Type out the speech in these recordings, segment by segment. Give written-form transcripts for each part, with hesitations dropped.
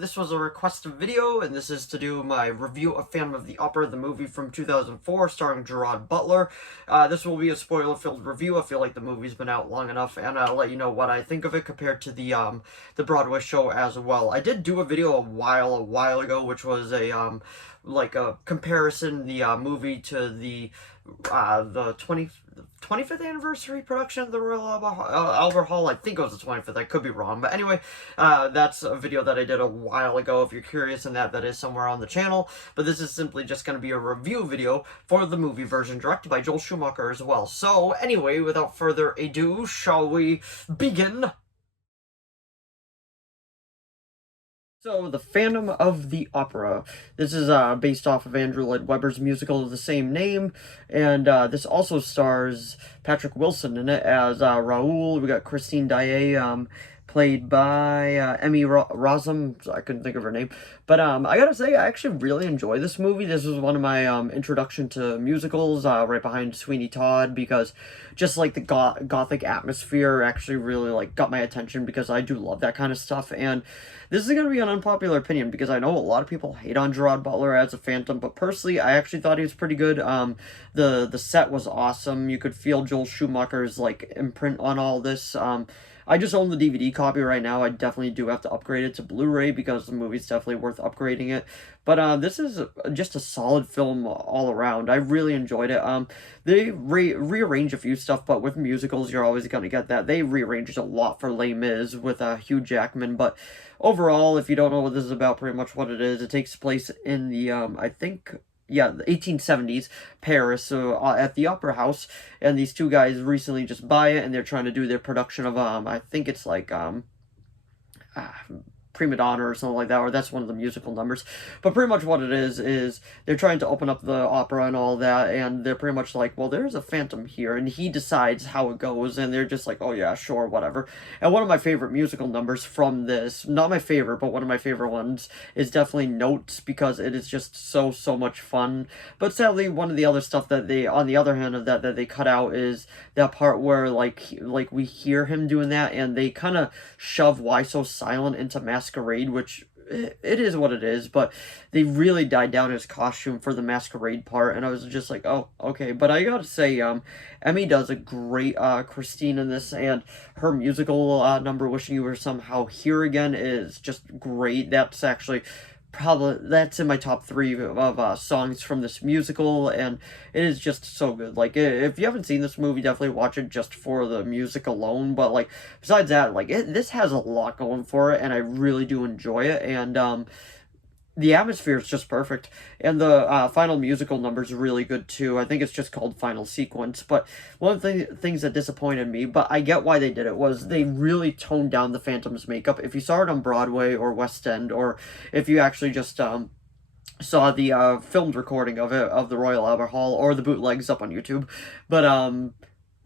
this was a requested video, and this is to do my review of Phantom of the Opera, the movie from 2004, starring Gerard Butler. This will be a spoiler-filled review. I feel like the movie's been out long enough, and I'll let you know what I think of it compared to the Broadway show as well. I did do a video a while ago, which was a like a comparison the movie to the 25th anniversary production of the Royal Albert Hall. I think it was the 25th. I could be wrong. But anyway, that's a video that I did a while ago. If you're curious in that, that is somewhere on the channel. But this is simply just going to be a review video for the movie version, directed by Joel Schumacher as well. So anyway, without further ado, shall we begin? So, The Phantom of the Opera. This is based off of Andrew Lloyd Webber's musical of the same name, and this also stars Patrick Wilson in it as Raoul. We got Christine Daae, played by Emmy Rossum. I couldn't think of her name. But I gotta say, I actually really enjoy this movie. This was one of my introduction to musicals, right behind Sweeney Todd, because just like the gothic atmosphere actually really like got my attention, because I do love that kind of stuff. And this is gonna be an unpopular opinion, because I know a lot of people hate on Gerard Butler as a Phantom, but personally, I actually thought he was pretty good. The set was awesome. You could feel Joel Schumacher's like imprint on all this. I just own the DVD copy right now. I definitely do have to upgrade it to Blu-ray, because the movie's definitely worth upgrading it. But this is just a solid film all around. I really enjoyed it. They rearrange a few stuff, but with musicals, you're always going to get that. They rearranged a lot for Les Mis with Hugh Jackman, but overall, if you don't know what this is about, pretty much what it is, it takes place in the, I think, yeah, the 1870s, Paris, at the Opera House, and these two guys recently just buy it, and they're trying to do their production of, I think it's like, Prima Donna or something like that, or that's one of the musical numbers. But pretty much what it is they're trying to open up the opera and all that, and they're pretty much like, well, there's a phantom here, and he decides how it goes, and they're just like, oh yeah, sure, whatever. And one of my favorite musical numbers from this, not my favorite, but one of my favorite ones, is definitely Notes, because it is just so much fun. But sadly, one of the other stuff that they, on the other hand of that they cut out, is that part where like we hear him doing that, and they kind of shove Why So Silent into Masquerade, which it is what it is, but they really died down his costume for the Masquerade part, and I was just like, oh, okay. But I gotta say, Emmy does a great Christine in this, and her musical number, Wishing You Were Somehow Here Again, is just great. That's actually probably, that's in my top 3 of songs from this musical, and it is just so good. Like, if you haven't seen this movie, definitely watch it just for the music alone. But like, besides that, like, this has a lot going for it, and I really do enjoy it. And the atmosphere is just perfect, and the final musical number is really good too. I think it's just called Final Sequence. But one of the things that disappointed me, but I get why they did it, was they really toned down the Phantom's makeup. If you saw it on Broadway or West End, or if you actually just saw the filmed recording of it, of the Royal Albert Hall, or the bootlegs up on YouTube, but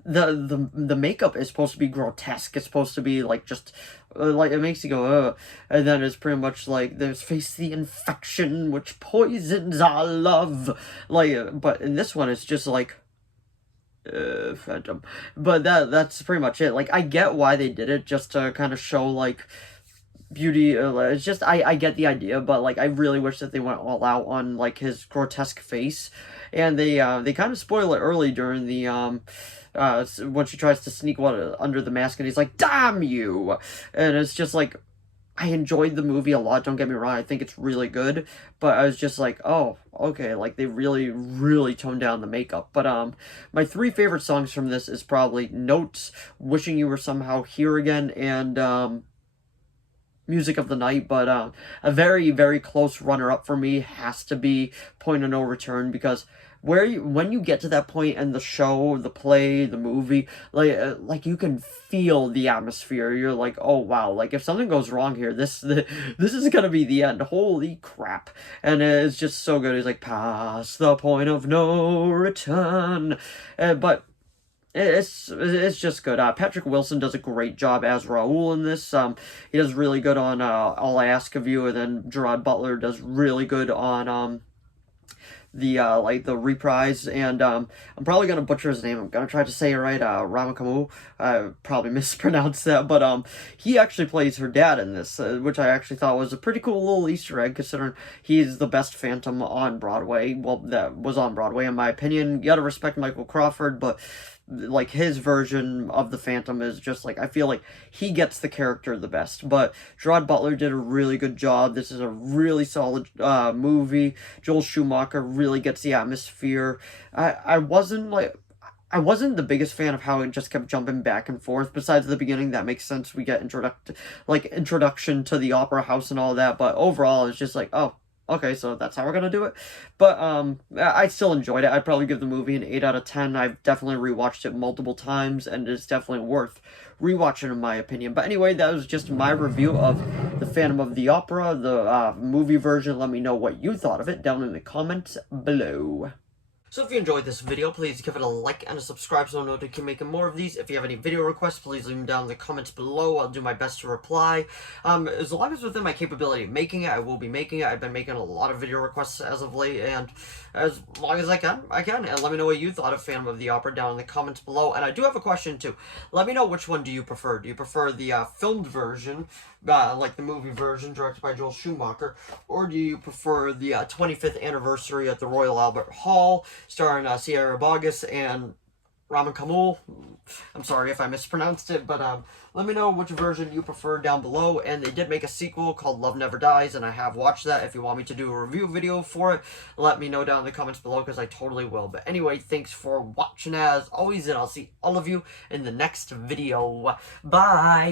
the makeup is supposed to be grotesque. It's supposed to be like just like, it makes you go ugh. And then it's pretty much like, there's face the infection which poisons our love, like. But in this one it's just like Phantom. But that's pretty much it. Like, I get why they did it, just to kind of show like beauty. It's just, I get the idea, but like, I really wish that they went all out on like his grotesque face. And they kind of spoil it early during the when she tries to sneak one under the mask, and he's like, damn you. And it's just like, I enjoyed the movie a lot, don't get me wrong, I think it's really good, but I was just like, oh, okay, like, they really toned down the makeup. But my 3 favorite songs from this is probably Notes, Wishing You Were Somehow Here Again, and Music of the Night. But a very close runner-up for me has to be Point of No Return, because when you get to that point in the show, the play, the movie, like you can feel the atmosphere. You're like, oh wow, like, if something goes wrong here, this is gonna be the end. Holy crap. And it's just so good. He's like, past the point of no return. But it's just good. Patrick Wilson does a great job as Raoul in this. He does really good on All I Ask of You, and then Gerard Butler does really good on like the reprise, and I'm probably gonna butcher his name. I'm gonna try to say it right. Ramakamu. I probably mispronounced that, but he actually plays her dad in this, which I actually thought was a pretty cool little Easter egg, considering he's the best Phantom on Broadway. Well, that was on Broadway, in my opinion. You gotta respect Michael Crawford, but like his version of the Phantom is just like, I feel like he gets the character the best. But Gerard Butler did a really good job. This is a really solid movie. Joel Schumacher really gets the atmosphere. I wasn't like, I wasn't the biggest fan of how it just kept jumping back and forth. Besides the beginning, that makes sense. We get introduction to the opera house and all that. But overall, it's just like, oh, okay, so that's how we're gonna do it. But I still enjoyed it. I'd probably give the movie an 8 out of 10. I've definitely rewatched it multiple times, and it's definitely worth rewatching in my opinion. But anyway, that was just my review of The Phantom of the Opera, the movie version. Let me know what you thought of it down in the comments below. So if you enjoyed this video, please give it a like and a subscribe so I know to keep making more of these. If you have any video requests, please leave them down in the comments below. I'll do my best to reply. As long as within my capability of making it, I will be making it. I've been making a lot of video requests as of late, and as long as I can. And let me know what you thought of Phantom of the Opera down in the comments below. And I do have a question too. Let me know which one do you prefer. Do you prefer the filmed version, like the movie version directed by Joel Schumacher, or do you prefer the 25th anniversary at the Royal Albert Hall, starring Sierra Boggess and Raman Kamul? I'm sorry if I mispronounced it, but let me know which version you prefer down below. And they did make a sequel called Love Never Dies, and I have watched that. If you want me to do a review video for it, let me know down in the comments below, because I totally will. But anyway, thanks for watching as always, and I'll see all of you in the next video. Bye!